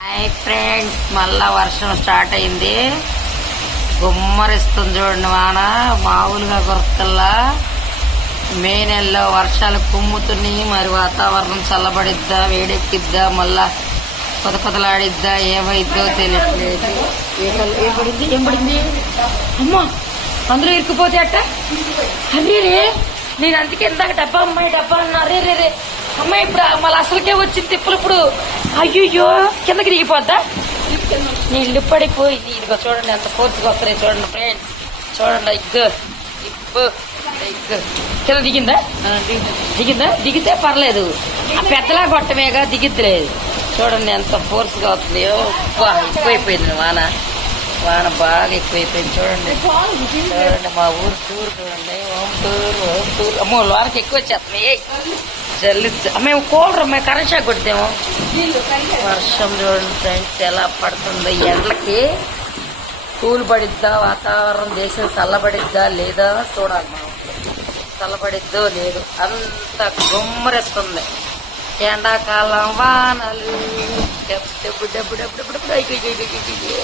Hi friends, మళ్ళా వర్షం start అయింది. గుమ్మరిస్తుంది చూడండి వాన. మామూలుగా గురకల్లా మే నెలలో వర్షాలు కుమ్ముతున్నాయి. మరి వాతావరణం చల్లబడిద్దా, వేడెక్కిద్దా, మళ్ళా కొదలాడిద్దా, ఏమైద్దో తెలియట్లేదు. ఏం పడింది అమ్మా? అందులో ఇరుక్కుపోతే అట్ట. అరే నేను అందుకే ఇందాక డబ్బా అన్నా. రే అమ్మాయి ఇప్పుడు మళ్ళీ అసలుకే వచ్చింది తిప్పులు. ఇప్పుడు అయ్యో కిందకి దిగిపోద్దా? నీళ్ళు పడిపోయింది. ఇదిగో చూడండి ఎంత ఫోర్స్గా వస్తున్నాయి. చూడండి ఫ్రెండ్స్, చూడండి. ఇప్పు కింద దిగిందా? దిగితే పర్లేదు. ఆ పెద్దలా కొట్టమేగా, దిగిద్దులేదు. చూడండి ఎంత ఫోర్స్గా వస్తుందో. ఎక్కువైపోయింది వాన బాగా ఎక్కువైపోయింది. చూడండి మా ఊరు టూర్ చూడండి. Home tour. అమ్మో వానకి ఎక్కువ వచ్చేస్తున్నాయి. జల్లి మేము కూలర్ మేము కరెంట్ షాక్ కొడితేమో. వర్షం చూడండి ఫ్రెండ్స్ ఎలా పడుతుందో. ఎండలకి కూల్ పడిద్దా, వాతావరణం దేశం చల్లబడిద్దా లేదా చూడాలి మనం. చల్లబడిద్దో లేదు, అంత గుమ్మరిస్తుంది. ఎండాకాలం వానలు డబ్బు